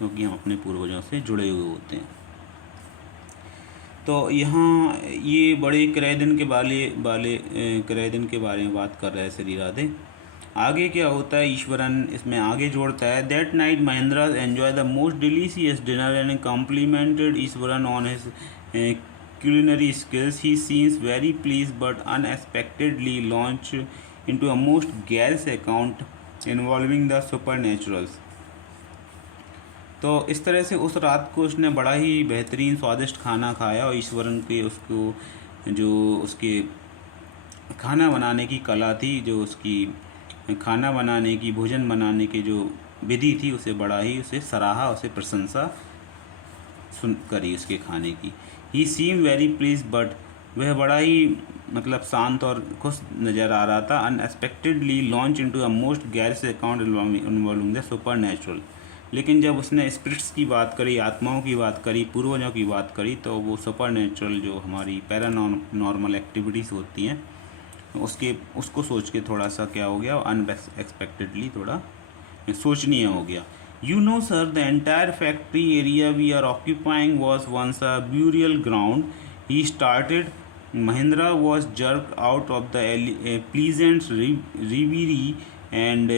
क्योंकि हम अपने पूर्वजों से जुड़े हुए होते हैं। तो यहाँ ये बड़े क्रय दिन के क्रय दिन के बारे में बात कर रहे हैं श्री राधे। आगे क्या होता है, ईश्वरन इसमें आगे जोड़ता है, that night Mahendra enjoy the most delicious dinner and complimented Eswaran on his culinary skills. He seems very pleased but unexpectedly launched into a most garish account involving the supernaturals. तो इस तरह से उस रात को उसने बड़ा ही बेहतरीन स्वादिष्ट खाना खाया और ईश्वरन के उसको जो उसके खाना बनाने की कला थी, जो उसकी खाना बनाने की भोजन बनाने की जो विधि थी, उसे बड़ा ही उसे सराहा, उसे प्रशंसा करी उसके खाने की। ही सीम वेरी प्लीज बट वह बड़ा ही मतलब शांत और खुश नज़र आ रहा था। Unexpectedly launch into a most garish account involving the super natural. लेकिन जब उसने स्पिरिट्स की बात करी, आत्माओं की बात करी, पूर्वजों की बात करी, तो वो सुपर नेचुरल जो हमारी पैरानॉर्मल एक्टिविटीज़ होती हैं उसको सोच के थोड़ा सा क्या हो गया, अनएक्सपेक्टेडली थोड़ा सोचनीय हो गया। You know, sir, the entire factory area we are occupying was once a burial ground. He started. Mahendra was jerked out of the pleasant reverie and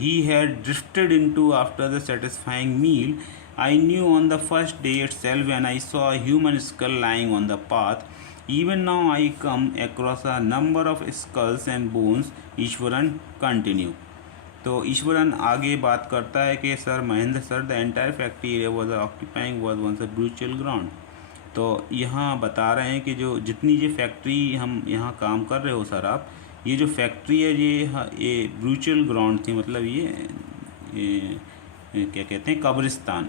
he had drifted into after the satisfying meal. I knew on the first day itself when I saw a human skull lying on the path. Even now I come across a number of skulls and bones. Ishwaran continued. तो ईश्वरन आगे बात करता है कि sir Mahendra sir, the entire factory area was occupying was once a burial ground. तो यहाँ बता रहे हैं कि जो जितनी ये फैक्ट्री हम यहाँ काम कर रहे हो सर आप, ये जो फैक्ट्री है ये ब्रूचुअल ग्राउंड थी, मतलब ये क्या कहते हैं, कब्रिस्तान।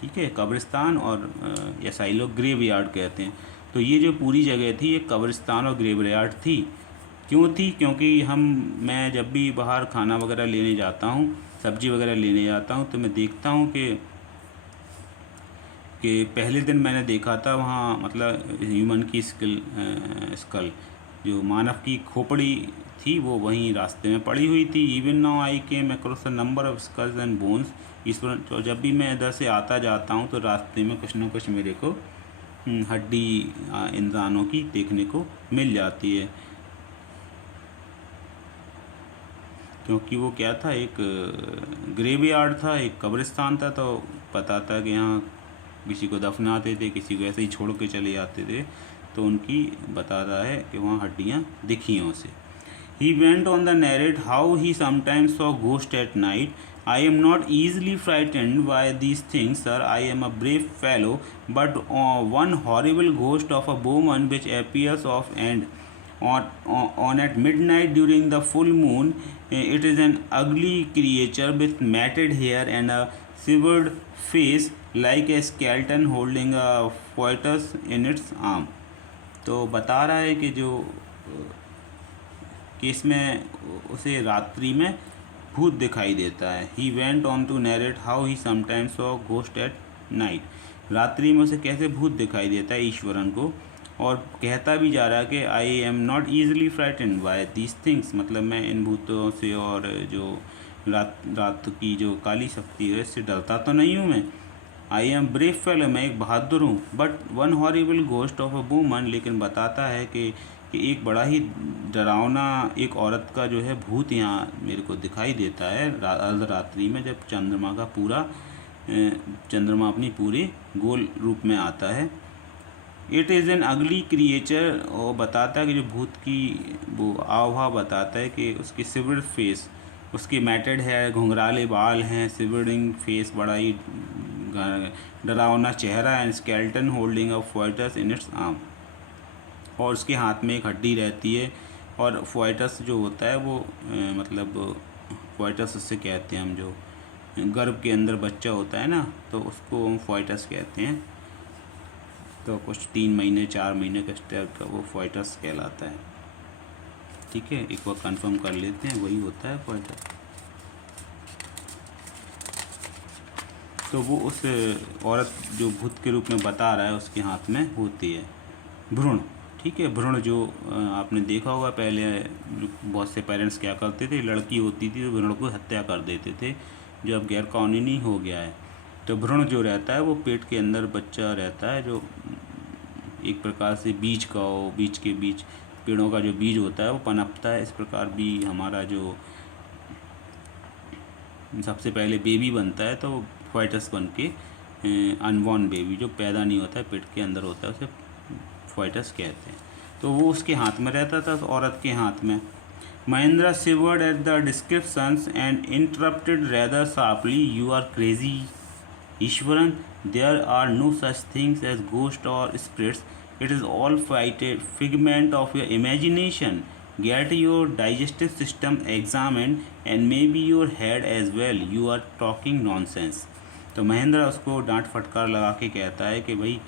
ठीक है, कब्रिस्तान और ऐसा ही लोग ग्रेव यार्ड कहते हैं। तो ये जो पूरी जगह थी ये कब्रिस्तान और ग्रेव यार्ड थी। क्यों थी? क्योंकि मैं जब भी बाहर खाना वगैरह लेने जाता हूँ, सब्ज़ी वगैरह लेने जाता हूँ, तो मैं देखता हूँ कि पहले दिन मैंने देखा था वहाँ मतलब ह्यूमन की स्कल जो मानव की खोपड़ी थी वो वहीं रास्ते में पड़ी हुई थी। Even now I came across a number of skulls and bones. Ishwar, तो जब भी मैं इधर से आता जाता हूँ तो रास्ते में कुछ ना कुछ मेरे को हड्डी इंसानों की देखने को मिल जाती है, क्योंकि वो क्या था, एक ग्रेवयार्ड था, एक कब्रिस्तान था। तो पता था कि यहाँ किसी को दफनाते थे, किसी को ऐसे ही छोड़ के चले जाते थे, तो उनकी बता रहा है कि वहाँ हड्डियाँ दिखी हैं उसे। He went on the narrate how he sometimes saw ghosts at night. I am not easily frightened by these things, sir. I am a brave fellow, but one horrible ghost of a woman which appears off and on at midnight during the full moon. It is an ugly creature with matted hair and a severed face like a skeleton holding a fetus in its arm. तो बता रहा है कि जो कि इसमें उसे रात्रि में भूत दिखाई देता है। He went on to narrate how he sometimes saw ghost at night. रात्रि में उसे कैसे भूत दिखाई देता है ईश्वरन को, और कहता भी जा रहा है कि I am not easily frightened by these things, मतलब मैं इन भूतों से और जो रात की जो काली शक्ति है इससे डरता तो नहीं हूँ मैं। आई एम ब्रेव फेलो, मैं एक बहादुर हूँ। But one horrible ghost of a woman, लेकिन बताता है कि एक बड़ा ही डरावना एक औरत का जो है भूत यहाँ मेरे को दिखाई देता है अर्धरात्रि में, जब चंद्रमा अपनी पूरे गोल रूप में आता है। इट इज़ एन अगली क्रिएचर, और बताता है कि जो भूत की वो आवभाव बताता है कि उसकी सिविड फेस, उसके मैटेड है, घुंघराले बाल हैं, सिविडिंग फेस, बड़ा ही डरावना चेहरा है। Skeleton holding a foetus in its arm, और उसके हाथ में एक हड्डी रहती है। और फोइटस जो होता है वो मतलब फोइटस उससे कहते हैं हम, जो गर्भ के अंदर बच्चा होता है ना, तो उसको हम फोइटस कहते हैं। तो कुछ 3 महीने 4 महीने का स्टेप का वो फोइटस कहलाता है। ठीक है, एक बार कंफर्म कर लेते हैं, वही होता है फोइटस। तो वो उस औरत जो भूत के रूप में बता रहा है उसके हाथ में होती है भ्रूण। ठीक है, भ्रूण जो आपने देखा होगा पहले बहुत से पेरेंट्स क्या करते थे, लड़की होती थी तो भ्रूण को हत्या कर देते थे, जो अब गैर कानूनी हो गया है। तो भ्रूण जो रहता है वो पेट के अंदर बच्चा रहता है, जो एक प्रकार से बीज का हो, बीज के बीज पेड़ों का जो बीज होता है वो पनपता है। इस प्रकार भी हमारा जो सबसे पहले बेबी बनता है तो फॉइटस बन के, अनबॉर्न बेबी जो पैदा नहीं होता है पेट के अंदर होता है, उसे फॉइटस कहते हैं। तो वो उसके हाथ में रहता था, औरत के हाथ में। Mahendra shivered at the descriptions and interrupted rather sharply, "You are crazy, Ishwaran. There are no such things as ghosts or spirits. It is all figment of your imagination. Get your digestive system examined and maybe your head as well. You are talking nonsense." तो महेंद्र उसको डांट फटकार लगा के कहता है कि भाई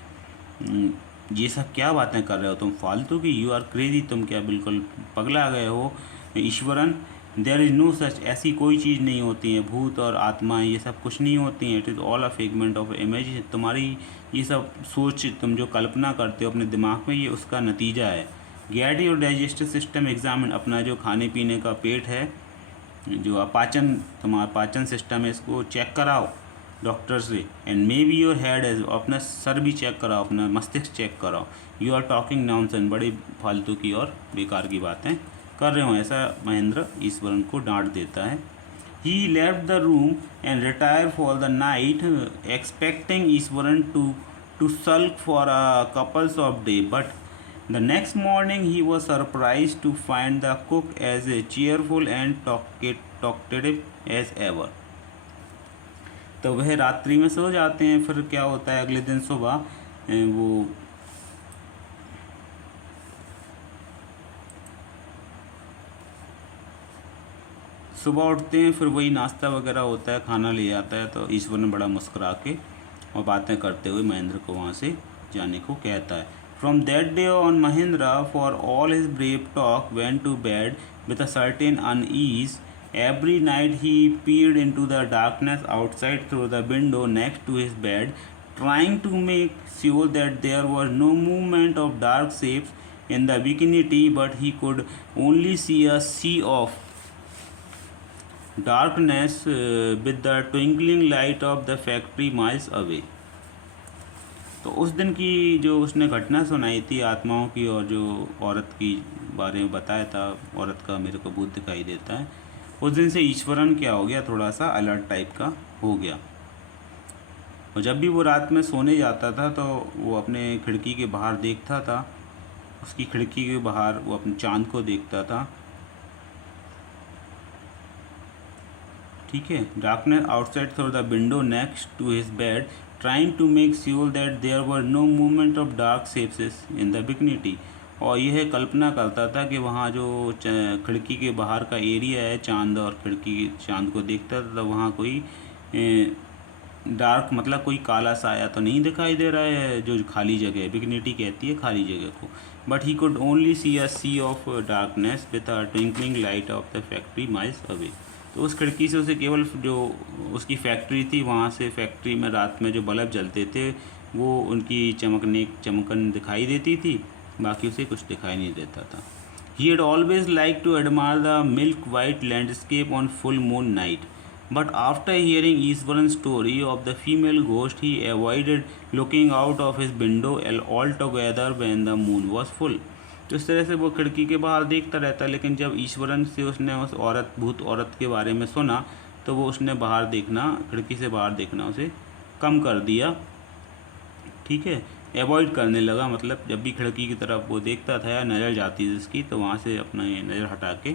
ये सब क्या बातें कर रहे हो तुम फालतू की, यू आर क्रेजी, तुम क्या बिल्कुल पगला गए हो Eashwaran. There is no such, ऐसी कोई चीज़ नहीं होती है, भूत और आत्माएं ये सब कुछ नहीं होती हैं। It is all a figment of imagination. तुम्हारी ये सब सोच, तुम जो कल्पना करते हो अपने दिमाग में, ये उसका नतीजा है। Get your digestive system examine, अपना जो खाने पीने का पेट है, जो अपाचन, तुम्हारा पाचन सिस्टम है, इसको चेक कराओ डॉक्टर से। And may be your headache, अपना सर भी चेक कराओ, अपना मस्तिष्क चेक कराओ। यू आर टॉकिंग नॉनसेंस, बड़ी फालतू की और बेकार की बातें कर रहे हो, ऐसा महेंद्र ईश्वरन को डांट देता है। He left the room and retired for the night expecting Ishwaran to sulk for a couples of day, but the next morning he was surprised to find the cook as a cheerful and talkative as ever. तो वह रात्रि में सो जाते हैं। फिर क्या होता है, अगले दिन सुबह वो सुबह उठते हैं, फिर वही नाश्ता वगैरह होता है, खाना ले आता है। तो ईश्वर ने बड़ा मुस्कुरा के और बातें करते हुए महेंद्र को वहाँ से जाने को कहता है। From that day on Mahendra, for all his brave talk, went to bed with a certain unease. Every night he peered into the darkness outside through the window next to his bed, trying to make sure that there was no movement of dark shapes in the vicinity, but he could only see a sea of darkness with the twinkling light of the factory miles away. तो उस दिन की जो उसने घटना सुनाई थी आत्माओं की, और जो औरत की बारे में बताया था, औरत का मेरे को भूत दिखाई देता है, उस दिन से ईश्वरन क्या हो गया, थोड़ा सा अलर्ट टाइप का हो गया। और जब भी वो रात में सोने जाता था तो वो अपने खिड़की के बाहर देखता था, उसकी खिड़की के बाहर वो अपने चांद को देखता था। ठीक है, darkness outside through the window next to his bed, trying to make sure that there were no movement of dark shapes in the vicinity. और यह कल्पना करता था कि वहाँ जो खिड़की के बाहर का एरिया है, चांद, और खिड़की चांद को देखता था तो वहाँ कोई डार्क मतलब कोई काला साया तो नहीं दिखाई दे रहा है, जो खाली जगह है, विग्निटी कहती है खाली जगह को। But he could only see a sea of darkness with a twinkling light of the factory miles away. तो उस खिड़की से उसे केवल जो उसकी फैक्ट्री थी, वहाँ से फैक्ट्री में रात में जो बल्ब जलते थे वो उनकी चमकन दिखाई देती थी, बाकी उसे कुछ दिखाई नहीं देता था। He had always liked to admire the milk white landscape on full moon night, but after hearing Ishwaran's story of the female ghost, he avoided looking out of his window altogether when the moon was full. तो इस तरह से वो खिड़की के बाहर देखता रहता, लेकिन जब ईश्वरन से उसने उस भूत औरत के बारे में सुना तो वो उसने बाहर देखना, खिड़की से बाहर देखना उसे कम कर दिया। ठीक है, एवॉइड करने लगा, मतलब जब भी खिड़की की तरफ वो देखता था या नज़र जाती थी उसकी, तो वहाँ से अपना ये नज़र हटा के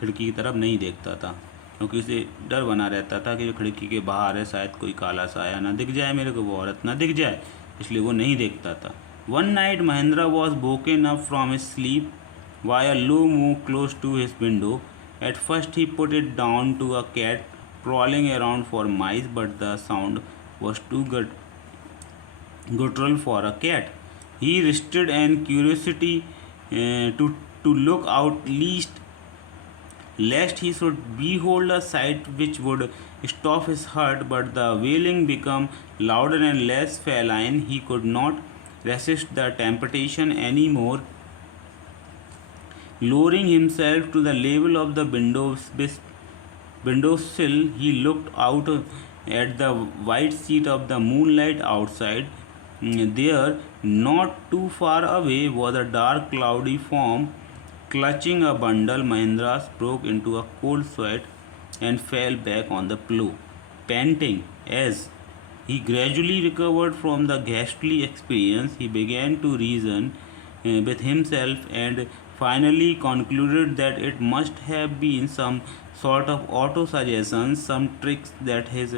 खिड़की की तरफ नहीं देखता था, क्योंकि उसे डर बना रहता था कि जो खिड़की के बाहर है शायद कोई काला साया ना दिख जाए मेरे को, वो औरत ना दिख जाए, इसलिए वो नहीं देखता था। One night Mahendra was woken up from his sleep by a low move close to his window. At first he put it down to a cat prowling around for mice, but the sound was too guttural for a cat. He rested and curiosity to look out lest he should behold a sight which would stop his heart, but the wailing became louder and less feline. He could not resist the temptation any more. Lowering himself to the level of the windowsill, he looked out at the white sheet of the moonlight outside. There, not too far away, was a dark, cloudy form clutching a bundle. Mahendra broke into a cold sweat and fell back on the pillow, panting. As he gradually recovered from the ghastly experience, he began to reason with himself and finally concluded that it must have been some sort of auto suggestion, some tricks that his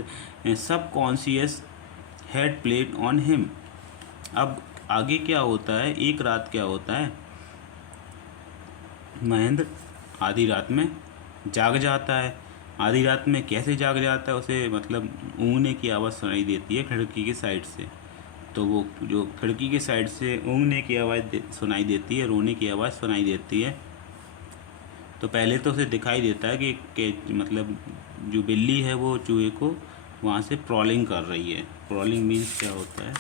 subconscious had played on him. अब आगे क्या होता है, एक रात क्या होता है, महेंद्र आधी रात में जाग जाता है। आधी रात में कैसे जाग जाता है, उसे मतलब ऊँगने की आवाज़ सुनाई देती है खिड़की की साइड से। तो वो जो खिड़की की साइड से ऊँगने की आवाज़ सुनाई देती है, रोने की आवाज़ सुनाई देती है। तो पहले तो उसे दिखाई देता है कि मतलब जो बिल्ली है वो चूहे को वहाँ से प्रॉलिंग कर रही है। प्रॉलिंग मीन्स क्या होता है,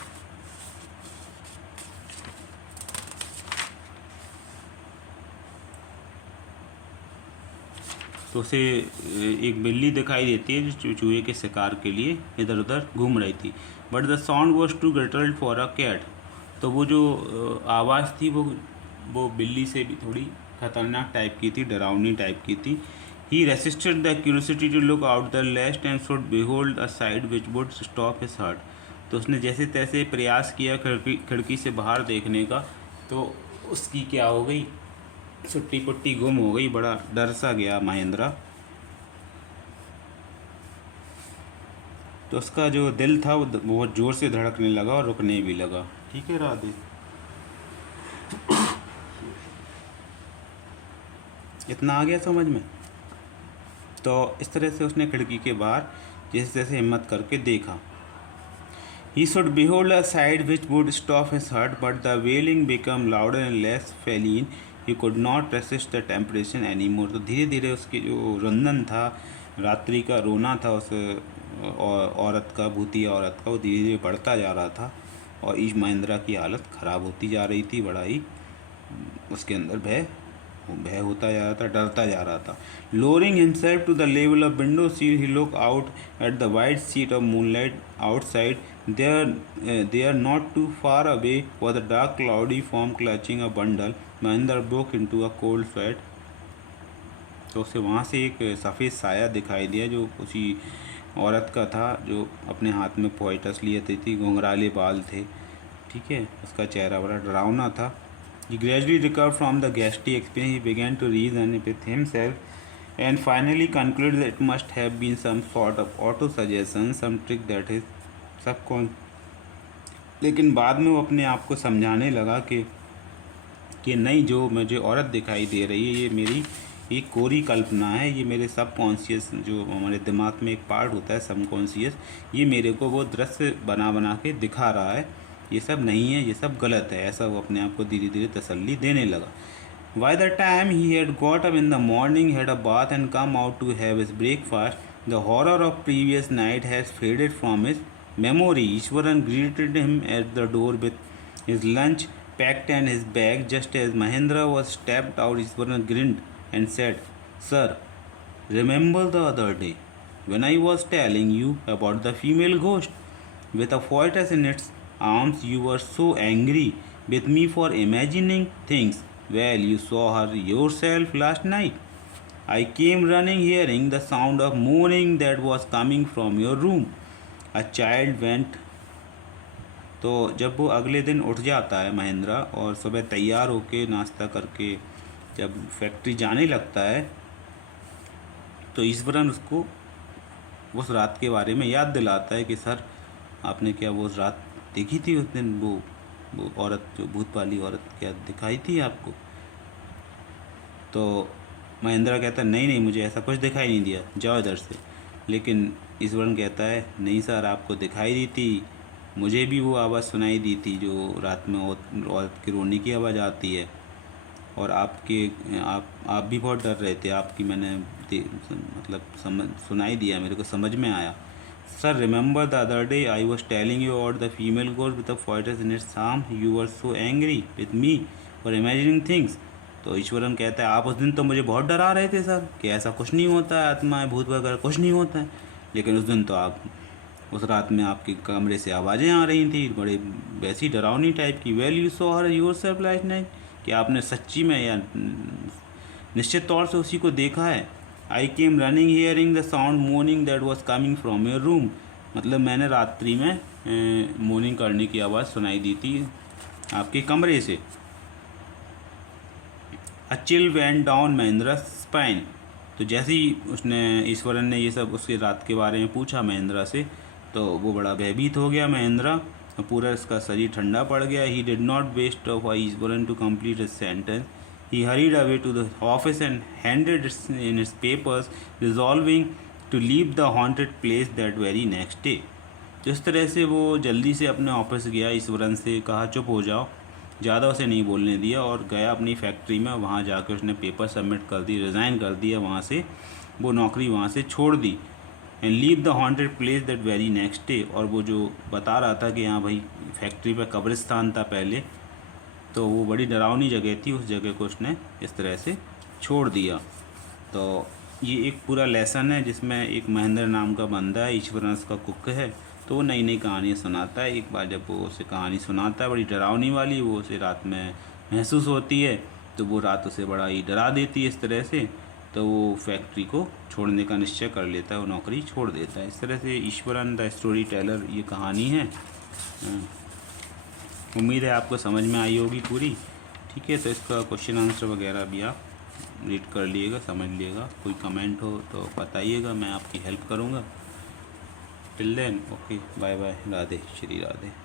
तो उसे एक बिल्ली दिखाई देती है जो चूहे के शिकार के लिए इधर उधर घूम रही थी। But the sound was too grated for a cat. तो वो जो आवाज़ थी वो बिल्ली से भी थोड़ी खतरनाक टाइप की थी, डरावनी टाइप की थी। He resisted the curiosity to look out the lest and should behold a sight which would stop his heart. तो उसने जैसे तैसे प्रयास किया खिड़की से बाहर देखने का, तो उसकी क्या हो गई, सुट्टी पुट्टी गुम हो गई। बड़ा डर सा गया महेंद्रा। तो उसका जो दिल था वो बहुत ज़ोर से धड़कने लगा और रुकने भी लगा। ठीक है राधे, इतना आ गया समझ में। तो इस तरह से उसने खिड़की के बाहर जैसे तैसे हिम्मत करके देखा। He should behold a sight which would stop his heart, but the wailing became louder and less feline. He could not resist the temptation anymore. तो धीरे धीरे उसकी जो रुंदन था, रात्रि का रोना था उस औरत का, भूतिया औरत का, वो धीरे धीरे बढ़ता जा रहा था और ईश महेंद्रा की हालत ख़राब होती जा रही थी। बड़ा ही उसके अंदर भय होता जा रहा था, डरता जा रहा था। Lowering himself to the level of window sill, he looked out at the white sheet of moonlight outside. There, not too far away, was a dark, cloudy form clutching a bundle. Mahendra broke into a cold sweat. तो उसे वहाँ से एक सफ़ेद साया दिखाई दिया जो उसी औरत का था, जो अपने हाथ में पोइटस लिए थी, घुंघराले बाल थे। ठीक है, उसका चेहरा बड़ा डरावना था। He gradually recovered from the ghastly experience. He began to reason with himself and finally concluded that it must have been some sort of auto-suggestion, some trick that is subconscious। लेकिन बाद में वो अपने आप को समझाने लगा कि नहीं, जो मुझे औरत दिखाई दे रही है ये मेरी एक कोरी कल्पना है, ये मेरे सबकॉन्शियस, जो हमारे दिमाग में एक पार्ट होता है सबकॉन्शियस, ये मेरे को वो दृश्य बना के दिखा रहा है। ये सब नहीं है, ये सब गलत है। ऐसा वो अपने आप को धीरे धीरे तसल्ली देने लगा। By the time he had got up in the morning, had a bath and come out to have his breakfast, the horror of previous night has faded from his memory. Ishwaran greeted him at the door with his lunch packed and his bag. Just as Mahendra was stepped out, Ishwaran grinned and said, "Sir, remember the other day when I was telling you about the female ghost with a fetus in its arms? You were so angry with me for imagining things. Well, you saw her yourself last night. I came running hearing the sound of moaning that was coming from your room. A child went." तो जब वो अगले दिन उठ जाता है महेंद्रा और सुबह तैयार होके नाश्ता करके जब फैक्ट्री जाने लगता है, तो ईश्वरन उसको उस रात के बारे में याद दिलाता है कि सर, आपने क्या वो रात देखी थी उस दिन, वो औरत, जो भूत वाली औरत क्या दिखाई थी आपको? तो महेंद्रा कहता है नहीं, मुझे ऐसा कुछ दिखाई नहीं दिया, जाओ इधर से। लेकिन ईश्वरन कहता है नहीं सर, आपको दिखाई दी थी, मुझे भी वो आवाज़ सुनाई दी थी जो रात में औरत की रोने की आवाज़ आती है, और आप भी बहुत डर रहे थे, आपकी मैंने मतलब सुनाई दिया, मेरे को समझ में आया। Sir, remember the other day I was telling you about the female ghost with the fetus in its arm? You were so angry with me for imagining things. तो ईश्वरन कहता है आप उस दिन तो मुझे बहुत डरा रहे थे सर, कि ऐसा कुछ नहीं होता है, आत्मा है, भूत वगैरह कुछ नहीं होता है। लेकिन उस दिन तो आप उस रात में आपके कमरे से आवाज़ें आ रही थी बड़े वैसी डरावनी टाइप की। Well you saw her your self last night, कि आपने सच्ची में या निश्चित तौर से उसी को देखा है। I came running hearing the sound moaning that was coming from your room, मतलब मैंने रात्रि में मोर्निंग करने की आवाज़ सुनाई दी थी आपके कमरे से। A chill went down Mahendra spine, तो जैसे ही उसने ईश्वरन ने ये सब उसके रात के बारे में पूछा महेंद्रा से, तो वो बड़ा भयभीत हो गया महेंद्रा, पूरा इसका शरीर ठंडा पड़ गया। He did not waste of Ishwaran to complete his sentence, he hurried away to the office and handed in his papers resolving to leave the haunted place that very next day. जिस तरह से वो जल्दी से अपने ऑफिस गया, ईश्वरन से कहा चुप हो जाओ, ज़्यादा उसे नहीं बोलने दिया और गया अपनी फैक्ट्री में। वहाँ जाकर उसने पेपर सबमिट कर दी, रिज़ाइन कर दिया वहाँ से, वो नौकरी वहाँ से छोड़ दी। And leave the haunted place that very next day, और वो जो बता रहा था कि हाँ भाई फैक्ट्री पर कब्रिस्तान था पहले, तो वो बड़ी डरावनी जगह थी, उस जगह को उसने इस तरह से छोड़ दिया। तो ये एक पूरा लेसन है जिसमें एक महेंद्र नाम का बंदा है, ईश्वरन का कुक है, तो वो नई नई कहानियाँ सुनाता है। एक बार जब वो उसे कहानी सुनाता है बड़ी डरावनी वाली, वो उसे रात में महसूस होती है, तो वो रात उसे बड़ा ही डरा देती है इस तरह से, तो वो फैक्ट्री को छोड़ने का निश्चय कर लेता है, वो नौकरी छोड़ देता है। इस तरह से ईश्वरन द स्टोरी टेलर ये कहानी है। उम्मीद है आपको समझ में आई होगी पूरी। ठीक है, तो इसका क्वेश्चन आंसर वगैरह भी आप रीड कर लिएगा, समझ लिएगा। कोई कमेंट हो तो बताइएगा, मैं आपकी हेल्प करूँगा। Till then okay, bye bye, Radhe Shri Radhe.